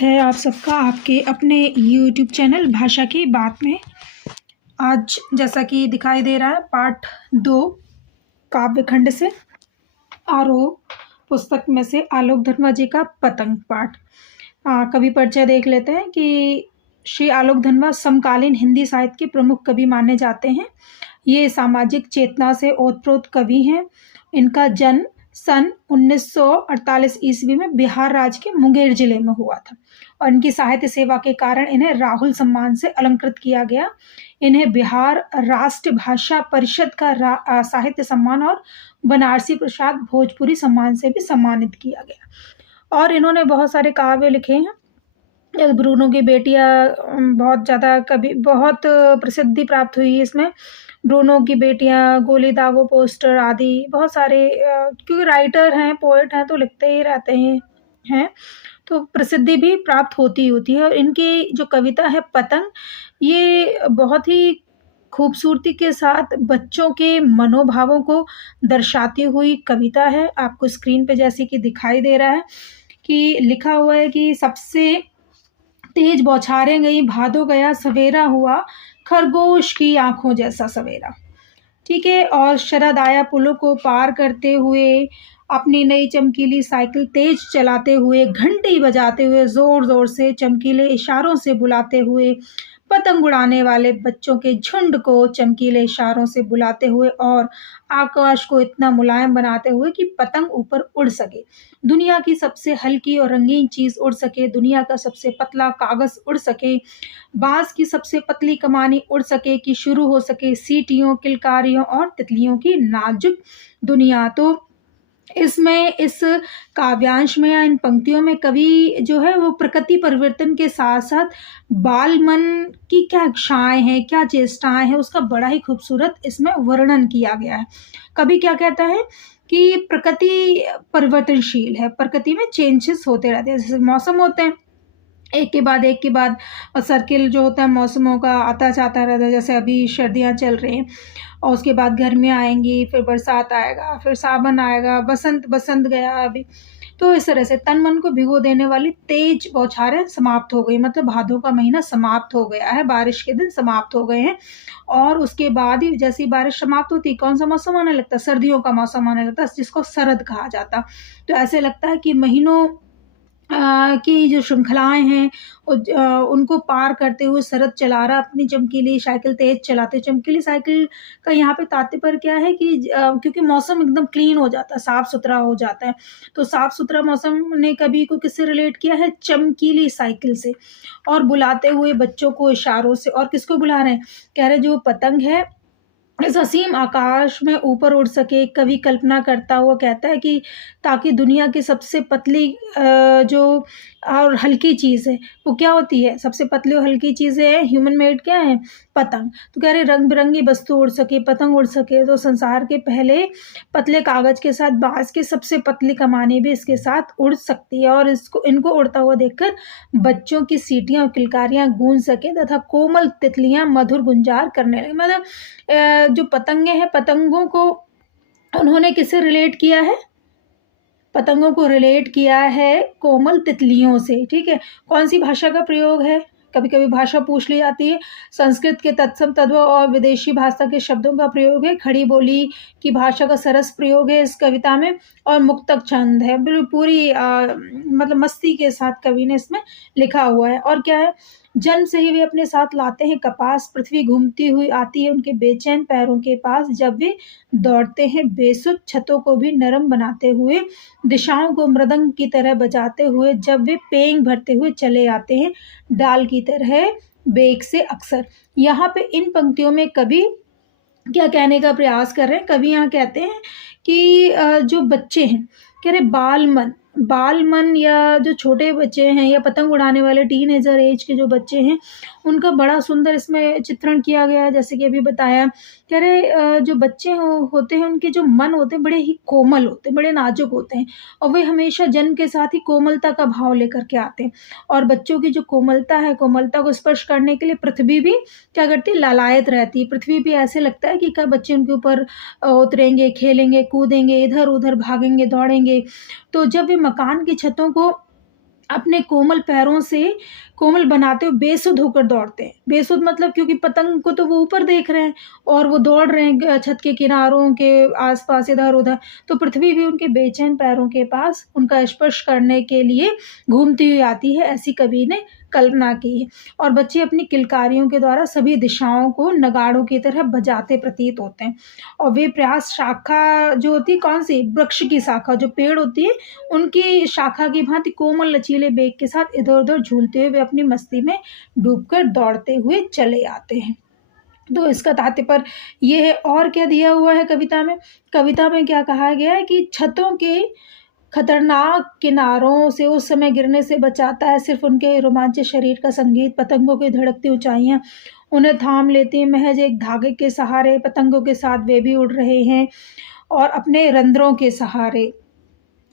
स्वागत है आप सबका आपके अपने YouTube चैनल भाषा की बात में। आज जैसा कि दिखाई दे रहा है पार्ट 2 काव्यखंड से आरोह पुस्तक में से आलोक धनवा जी का पतंग पाठ। कवि परिचय देख लेते हैं कि श्री आलोक धनवा समकालीन हिंदी साहित्य के प्रमुख कवि माने जाते हैं। ये सामाजिक चेतना से ओतप्रोत कवि हैं। इनका जन्म सन 1948 ईस्वी में बिहार राज्य के मुंगेर जिले में हुआ था और इनकी साहित्य सेवा के कारण इन्हें राहुल सम्मान से अलंकृत किया गया। इन्हें बिहार राष्ट्र भाषा परिषद का साहित्य सम्मान और बनारसी प्रसाद भोजपुरी सम्मान से भी सम्मानित किया गया। और इन्होंने बहुत सारे काव्य लिखे हैं। ब्रूनो की बेटियां बहुत ज़्यादा कभी बहुत प्रसिद्धि प्राप्त हुई इसमें। ब्रूनो की बेटियां, गोली दागो पोस्टर आदि बहुत सारे क्योंकि राइटर हैं, पोएट हैं तो लिखते ही रहते हैं तो प्रसिद्धि भी प्राप्त होती है। और इनकी जो कविता है पतंग, ये बहुत ही खूबसूरती के साथ बच्चों के मनोभावों को दर्शाती हुई कविता है। आपको स्क्रीन पे जैसे कि दिखाई दे रहा है कि लिखा हुआ है कि सबसे तेज बौछारें गई, भादो गया सवेरा हुआ, खरगोश की आंखों जैसा सवेरा। ठीक है। और शरद आया पुलों को पार करते हुए, अपनी नई चमकीली साइकिल तेज चलाते हुए, घंटी बजाते हुए, जोर जोर से चमकीले इशारों से बुलाते हुए, पतंग उड़ाने वाले बच्चों के झुंड को चमकीले इशारों से बुलाते हुए और आकाश को इतना मुलायम बनाते हुए कि पतंग ऊपर उड़ सके, दुनिया की सबसे हल्की और रंगीन चीज उड़ सके, दुनिया का सबसे पतला कागज उड़ सके, बांस की सबसे पतली कमानी उड़ सके कि शुरू हो सके सीटियों, किलकारियों और तितलियों की नाजुक दुनिया। तो इसमें इस काव्यांश में या इन पंक्तियों में कवि जो है वो प्रकृति परिवर्तन के साथ साथ बाल मन की क्या इच्छाएं हैं, क्या चेष्टाएं हैं, उसका बड़ा ही खूबसूरत इसमें वर्णन किया गया है। कवि क्या कहता है कि प्रकृति परिवर्तनशील है, प्रकृति में चेंजेस होते रहते हैं। जैसे मौसम होते हैं, एक के बाद सर्किल जो होता है मौसमों का आता जाता रहता है। जैसे अभी सर्दियाँ चल रही हैं और उसके बाद गर्मियाँ आएंगी, फिर बरसात आएगा, फिर सावन आएगा, बसंत गया अभी। तो इस तरह से तन मन को भिगो देने वाली तेज बौछारें समाप्त हो गई, मतलब भादों का महीना समाप्त हो गया है, बारिश के दिन समाप्त हो गए हैं। और उसके बाद ही जैसी बारिश समाप्त होती, कौन सा मौसम आने लगता है? सर्दियों का मौसम आने लगता है, जिसको शरद कहा जाता। तो ऐसे लगता है कि महीनों की जो श्रृंखलाएं हैं उनको पार करते हुए शरद चला रहा अपनी चमकीली साइकिल तेज चलाते। चमकीली साइकिल का यहाँ पे तात्पर्य क्या है कि क्योंकि मौसम एकदम क्लीन हो जाता है, साफ सुथरा हो जाता है, तो साफ सुथरा मौसम ने कवि को किससे रिलेट किया है? चमकीली साइकिल से। और बुलाते हुए बच्चों को इशारों से। और किसको बुला रहे हैं? कह रहे जो पतंग है इस असीम आकाश में ऊपर उड़ सके। कवि कल्पना करता हुआ कहता है कि ताकि दुनिया की सबसे पतली जो और हल्की चीज़ है वो क्या होती है? सबसे पतली और हल्की चीज़ें है ह्यूमन मेड क्या है? पतंग। तो कह रहे रंग बिरंगी वस्तु उड़ सके, पतंग उड़ सके, तो संसार के पहले पतले कागज के साथ बांस की सबसे पतली कमानी भी इसके साथ उड़ सकती है। और इनको उड़ता हुआ देखकर बच्चों की सीटियां और किलकारियां गूंज सके तथा कोमल तितलियां मधुर गुंजार करने लगे। मतलब जो पतंगे हैं, पतंगों को उन्होंने किससे रिलेट किया है? पतंगों को रिलेट किया है कोमल तितलियों से। ठीक है। कौन सी भाषा का प्रयोग है? कभी कभी भाषा पूछ ली जाती है। संस्कृत के तत्सम तद्भव और विदेशी भाषा के शब्दों का प्रयोग है। खड़ी बोली की भाषा का सरस प्रयोग है इस कविता में। और मुक्तक छंद है, पूरी मतलब मस्ती के साथ कवि ने इसमें लिखा हुआ है। और क्या है? जन्म से ही वे अपने साथ लाते हैं कपास, पृथ्वी घूमती हुई आती है उनके बेचैन पैरों के पास, जब वे दौड़ते हैं बेसुध छतों को भी नरम बनाते हुए, दिशाओं को मृदंग की तरह बजाते हुए, जब वे पेंग भरते हुए चले आते हैं डाल की तरह बेग से अक्सर। यहाँ पे इन पंक्तियों में कवि क्या कहने का प्रयास कर रहे हैं? कवि यहाँ कहते हैं कि जो बच्चे हैं, कह रहे बाल मन या जो छोटे बच्चे हैं या पतंग उड़ाने वाले टीनेजर एज के जो बच्चे हैं, उनका बड़ा सुंदर इसमें चित्रण किया गया है। जैसे कि अभी बताया, कह रहे जो बच्चे होते हैं उनके जो मन होते हैं बड़े ही कोमल होते हैं, बड़े नाजुक होते हैं, और वे हमेशा जन्म के साथ ही कोमलता का भाव लेकर के आते हैं। और बच्चों की जो कोमलता है, कोमलता को स्पर्श करने के लिए पृथ्वी भी क्या करती है? लालायत रहती है। पृथ्वी भी ऐसे लगता है कि कब बच्चे उनके ऊपर उतरेंगे, खेलेंगे, कूदेंगे, इधर उधर भागेंगे, दौड़ेंगे। तो जब वे मकान की छतों को अपने कोमल पैरों से कोमल बनाते हुए बेसुध होकर दौड़ते हैं। बेसुध मतलब क्योंकि पतंग को तो वो ऊपर देख रहे हैं और वो दौड़ रहे हैं छत के किनारों के आस-पास इधर-उधर, तो पृथ्वी भी उनके बेचैन पैरों के पास उनका स्पर्श करने के लिए घूमती हुई आती है, ऐसी कवि ने कल्पना की है। और बच्चे अपनी किलकारियों के द्वारा सभी दिशाओं को नगाड़ों की तरह बजाते प्रतीत होते हैं। और वे प्रयास शाखा जो होती है कौन-सी? वृक्ष की शाखा, जो पेड़ होती है उनकी शाखा की भांति कोमल लचीले बेग के साथ इधर-उधर झूलते हुए वे अपनी मस्ती में डूबकर दौड़ते हुए चले आते हैं। तो इसका तात्पर्य ये है। और क्या दिया हुआ है कविता में? कविता में क्या कहा गया है कि छतों के खतरनाक किनारों से उस समय गिरने से बचाता है सिर्फ उनके रोमांचित शरीर का संगीत। पतंगों की धड़कती ऊंचाइयां उन्हें थाम लेती हैं। महज एक धागे के सहारे पतंगों के साथ वे भी उड़ रहे हैं और अपने रंध्रों के सहारे।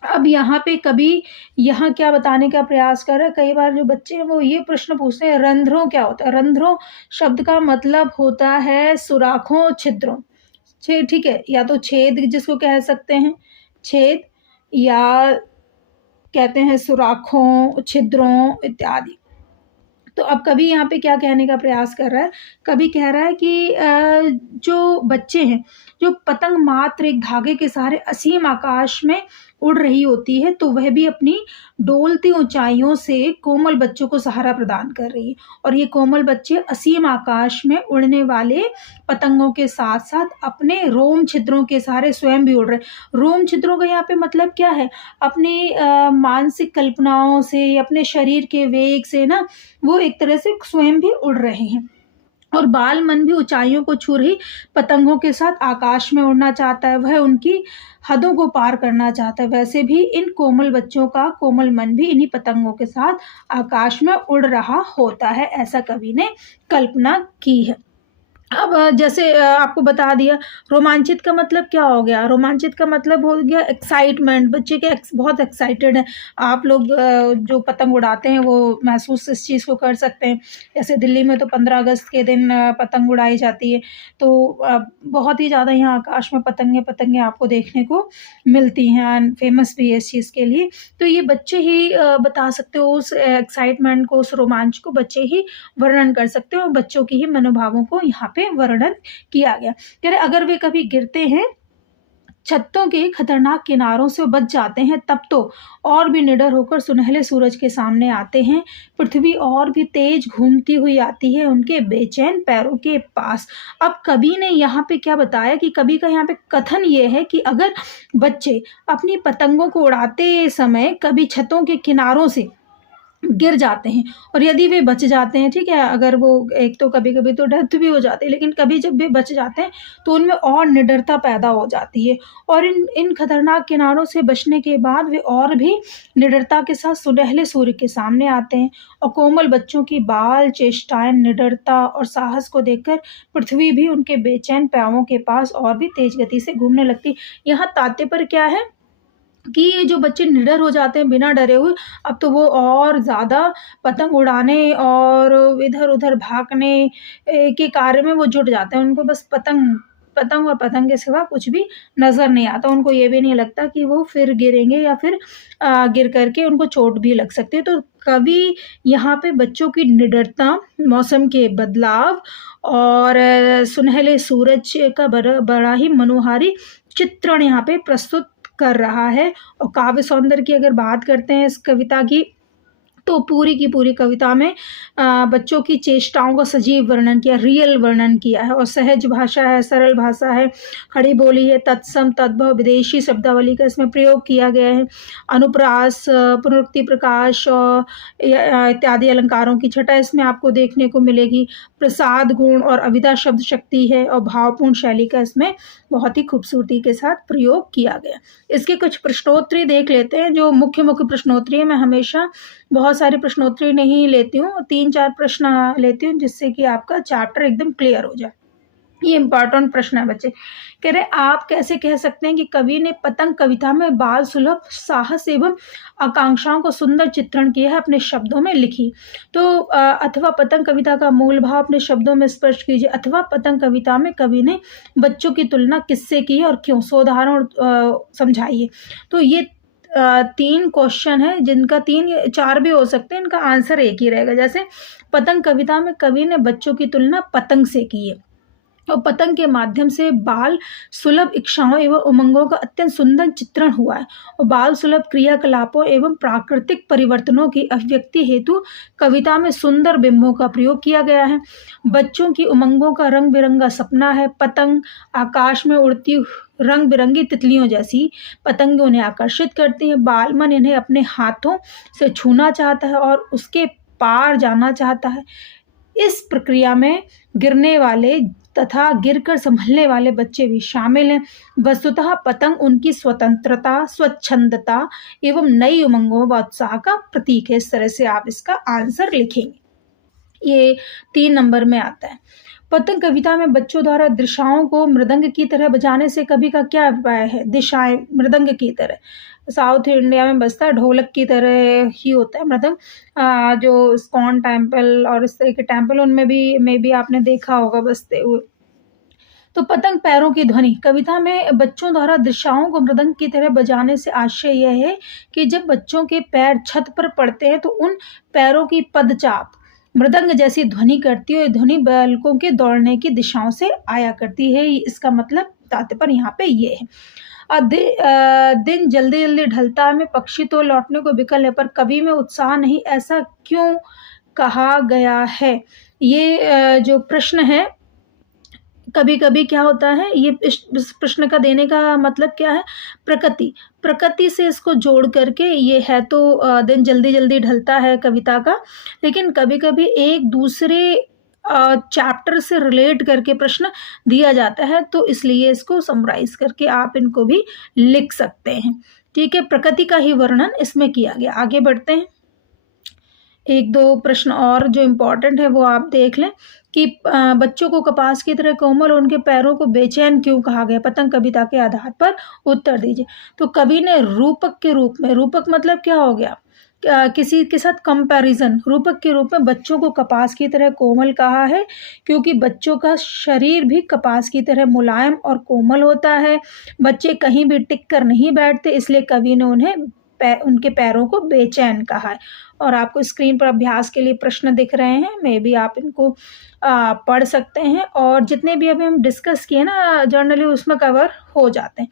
अब यहाँ पे कवि यहाँ क्या बताने का प्रयास कर रहा है, कई बार जो बच्चे हैं वो ये प्रश्न पूछते हैं रंध्रों क्या होता है? रंध्रों शब्द का मतलब होता है सुराखों, छिद्रों। ठीक है, या तो छेद जिसको कह सकते हैं, छेद, या कहते हैं सुराखों, छिद्रों इत्यादि। तो अब कवि यहाँ पे क्या कहने का प्रयास कर रहा है? कवि कह रहा है कि जो बच्चे हैं, जो पतंग मात्र एक धागे के सहारे असीम आकाश में उड़ रही होती है, तो वह भी अपनी डोलती ऊंचाइयों से कोमल बच्चों को सहारा प्रदान कर रही है। और ये कोमल बच्चे असीम आकाश में उड़ने वाले पतंगों के साथ साथ अपने रोम छिद्रों के सहारे स्वयं भी उड़ रहे हैं। रोम छिद्रों का यहाँ पे मतलब क्या है? अपनी मानसिक कल्पनाओं से, अपने शरीर के वेग से ना वो एक तरह से स्वयं भी उड़ रहे हैं। और बाल मन भी ऊंचाइयों को छू रही पतंगों के साथ आकाश में उड़ना चाहता है, वह उनकी हदों को पार करना चाहता है। वैसे भी इन कोमल बच्चों का कोमल मन भी इन्हीं पतंगों के साथ आकाश में उड़ रहा होता है, ऐसा कवि ने कल्पना की है। अब जैसे आपको बता दिया, रोमांचित का मतलब क्या हो गया? रोमांचित का मतलब हो गया एक्साइटमेंट। बच्चे के बहुत एक्साइटेड हैं। आप लोग जो पतंग उड़ाते हैं वो महसूस इस चीज़ को कर सकते हैं। जैसे दिल्ली में तो 15 अगस्त के दिन पतंग उड़ाई जाती है, तो बहुत ही ज़्यादा यहाँ आकाश में पतंगे आपको देखने को मिलती हैं। फेमस भी है इस चीज़ के लिए। तो ये बच्चे ही बता सकते हो उस एक्साइटमेंट को, उस रोमांच को बच्चे ही वर्णन कर सकते हो। और बच्चों की ही मनोभावों को यहाँ पे वर्णन किया गया। कह रहे अगर वे कभी गिरते हैं छतों के खतरनाक किनारों से बच जाते हैं, तब तो और भी निडर होकर सुनहले सूरज के सामने आते हैं। पृथ्वी और भी तेज घूमती हुई आती है उनके बेचैन पैरों के पास। अब कवि ने यहाँ पे क्या बताया कि कवि का यहाँ पे कथन ये है कि अगर बच्चे अपनी पतंगों को उड़ाते समय कभी छतों के किनारों से गिर जाते हैं और यदि वे बच जाते हैं, ठीक है, अगर वो एक तो कभी-कभी तो डेथ भी हो जाती है, लेकिन कभी जब वे बच जाते हैं तो उनमें और निडरता पैदा हो जाती है। और इन खतरनाक किनारों से बचने के बाद वे और भी निडरता के साथ सुनहले सूर्य के सामने आते हैं। और कोमल बच्चों की बाल चेष्टाएँ, निडरता और साहस को देखकर पृथ्वी भी उनके बेचैन पैरों के पास और भी तेज गति से घूमने लगती है। यहाँ तात्पर्य क्या है कि ये जो बच्चे निडर हो जाते हैं बिना डरे हुए, अब तो वो और ज़्यादा पतंग उड़ाने और इधर-उधर भागने के कार्य में वो जुट जाते हैं। उनको बस पतंग और पतंग के सिवा कुछ भी नज़र नहीं आता। उनको ये भी नहीं लगता कि वो फिर गिरेंगे या फिर गिर कर के उनको चोट भी लग सकती है। तो कवि यहाँ पे बच्चों की निडरता, मौसम के बदलाव और सुनहले सूरज का बड़ा ही मनोहारी चित्रण यहाँ पे प्रस्तुत कर रहा है। और काव्य सौंदर्य की अगर बात करते हैं इस कविता की, तो पूरी की पूरी कविता में बच्चों की चेष्टाओं का सजीव वर्णन किया, रियल वर्णन किया है। और सहज भाषा है, सरल भाषा है, खड़ी बोली है, तत्सम तद्भव विदेशी शब्दावली का इसमें प्रयोग किया गया है। अनुप्रास, पुनरुक्ति, प्रकाश और इत्यादि अलंकारों की छटा इसमें आपको देखने को मिलेगी। प्रसाद गुण और अविदा शब्द शक्ति है और भावपूर्ण शैली का इसमें बहुत ही खूबसूरती के साथ प्रयोग किया गया। इसके कुछ प्रश्नोत्तरी देख लेते हैं। जो मुख्य प्रश्नोत्तरी है, मैं हमेशा बहुत सारे प्रश्नोत्तरी नहीं लेती हूँ, 3-4 प्रश्न लेती हूँ जिससे कि आपका चैप्टर एकदम क्लियर हो जाए। ये इम्पोर्टेंट प्रश्न है बच्चे। कह रहे आप कैसे कह सकते हैं कि कवि ने पतंग कविता में बाल सुलभ साहस एवं आकांक्षाओं को सुंदर चित्रण किया है, अपने शब्दों में लिखी। तो अथवा पतंग कविता का मूल भाव अपने शब्दों में स्पष्ट कीजिए। अथवा पतंग कविता में कवि ने बच्चों की तुलना किससे की है और क्यों, सो उदाहरण समझाइए। तो ये 3 क्वेश्चन है जिनका 3 या 4 भी हो सकते हैं, इनका आंसर एक ही रहेगा। जैसे पतंग कविता में कवि ने बच्चों की तुलना पतंग से की है और पतंग के माध्यम से बाल सुलभ इच्छाओं एवं उमंगों का अत्यंत सुंदर चित्रण हुआ है और बाल सुलभ क्रियाकलापों एवं प्राकृतिक परिवर्तनों की अभिव्यक्ति हेतु कविता में सुंदर बिंबों का प्रयोग किया गया है। बच्चों की उमंगों का रंग बिरंगा सपना है। पतंग आकाश में उड़ती रंग बिरंगी तितलियों जैसी पतंगें उन्हें आकर्षित करती हैं। बाल मन इन्हें अपने हाथों से छूना चाहता है और उसके पार जाना चाहता है। इस प्रक्रिया में गिरने वाले तथा गिरकर संभलने वाले बच्चे भी शामिल हैं। वस्तुतः पतंग उनकी स्वतंत्रता, स्वच्छंदता एवं नई उमंगों व उत्साह का प्रतीक है। इस तरह से आप इसका आंसर लिखेंगे। ये 3 नंबर में आता है। पतंग कविता में बच्चों द्वारा दिशाओं को मृदंग की तरह बजाने से कवि का क्या अभिप्राय है? दिशाएं मृदंग की तरह, साउथ इंडिया में बजता है ढोलक की तरह ही होता है मृदंग। जो इस्कॉन टेम्पल और इस तरह के टेम्पल उनमें भी मे बी आपने देखा होगा बजते हुए। तो पतंग पैरों की ध्वनि कविता में बच्चों द्वारा दिशाओं को मृदंग की तरह बजाने से आशय यह है कि जब बच्चों के पैर छत पर पड़ते हैं तो उन पैरों की पदचाप मृदंग जैसी ध्वनि करती है। ध्वनि बालकों के दौड़ने की दिशाओं से आया करती है। इसका मतलब तात्पर्य यहाँ पे ये है। दिन जल्दी जल्दी ढलता है में पक्षी तो लौटने को विकल है पर कवि में उत्साह नहीं, ऐसा क्यों कहा गया है? ये जो प्रश्न है कभी कभी क्या होता है, ये इस प्रश्न का देने का मतलब क्या है? प्रकृति से इसको जोड़ करके ये है तो दिन जल्दी जल्दी ढलता है कविता का, लेकिन कभी कभी एक दूसरे चैप्टर से रिलेट करके प्रश्न दिया जाता है तो इसलिए इसको समराइज करके आप इनको भी लिख सकते हैं। ठीक है, प्रकृति का ही वर्णन इसमें किया गया। आगे बढ़ते हैं। 1-2 प्रश्न और जो इम्पोर्टेंट है वो आप देख लें कि बच्चों को कपास की तरह कोमल और उनके पैरों को बेचैन क्यों कहा गया? पतंग कविता के आधार पर उत्तर दीजिए। तो कवि ने रूपक के रूप में, रूपक मतलब क्या हो गया? किसी के साथ कंपैरिजन, रूपक के रूप में बच्चों को कपास की तरह कोमल कहा है क्योंकि बच्चों का शरीर भी कपास की तरह मुलायम और कोमल होता है। बच्चे कहीं भी टिक कर नहीं बैठते, इसलिए कवि ने उन्हें उनके पैरों को बेचैन कहा है। और आपको स्क्रीन पर अभ्यास के लिए प्रश्न दिख रहे हैं, मे बी आप इनको पढ़ सकते हैं और जितने भी अभी हम डिस्कस किए ना जर्नली उसमें कवर हो जाते हैं।